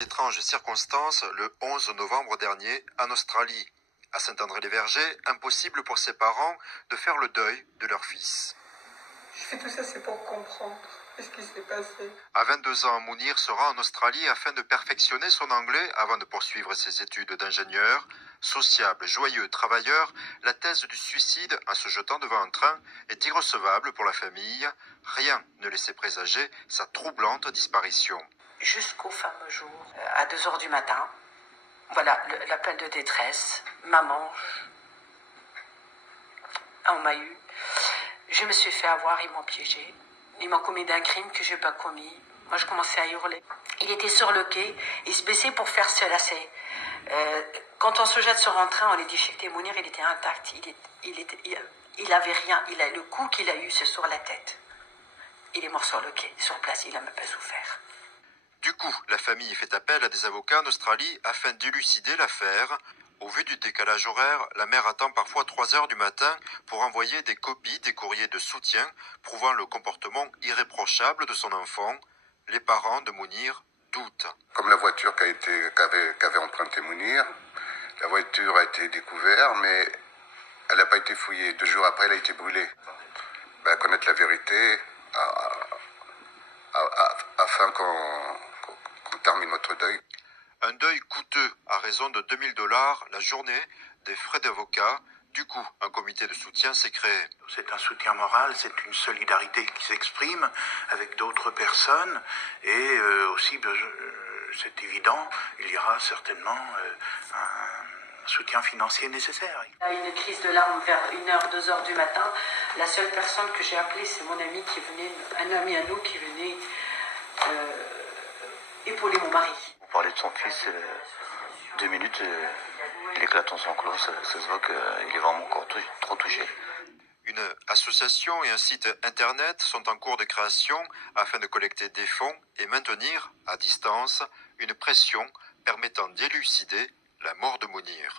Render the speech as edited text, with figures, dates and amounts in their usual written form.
Étrange circonstance, le 11 novembre dernier, en Australie. À Saint-André-les-Vergers, impossible pour ses parents de faire le deuil de leur fils. Je fais tout ça, c'est pour comprendre ce qui s'est passé. À 22 ans, Mounir se rend en Australie afin de perfectionner son anglais avant de poursuivre ses études d'ingénieur. Sociable, joyeux, travailleur, la thèse du suicide en se jetant devant un train est irrecevable pour la famille. Rien ne laissait présager sa troublante disparition. Jusqu'au fameux jour, à 2 heures du matin, voilà, l'appel de détresse, maman, on m'a eu. Je me suis fait avoir, ils m'ont piégé. Ils m'ont commis d'un crime que je n'ai pas commis. Moi, je commençais à hurler. Il était sur le quai, il se baissait pour faire se lasser. Quand on se jette sur un train, on est déchiqueté. Mounir, il était intact. Il avait rien. Le coup qu'il a eu, c'est sur la tête. Il est mort sur le quai. Sur place, il n'a même pas souffert. Du coup, la famille fait appel à des avocats en Australie afin d'élucider l'affaire. Au vu du décalage horaire, la mère attend parfois 3 heures du matin pour envoyer des copies des courriers de soutien prouvant le comportement irréprochable de son enfant. Les parents de Mounir doutent. Comme la voiture qu'avait emprunté Mounir, la voiture a été découverte, mais elle n'a pas été fouillée. 2 jours après, elle a été brûlée. Connaître la vérité afin qu'on termine notre deuil. Un deuil coûteux à raison de 2000 dollars la journée, des frais d'avocat. Du coup, un comité de soutien s'est créé. C'est un soutien moral, c'est une solidarité qui s'exprime avec d'autres personnes et aussi, c'est évident, il y aura certainement un soutien financier nécessaire. Il y a eu une crise de larmes vers 1h, 2h du matin. La seule personne que j'ai appelée, c'est mon ami qui venait, un ami à nous qui venait épauler mon mari. Vous parlez de son fils, 2 minutes, il éclate en sanglots, ça se voit qu'il est vraiment encore trop touché. Une association et un site internet sont en cours de création afin de collecter des fonds et maintenir, à distance, une pression permettant d'élucider la mort de Mounir.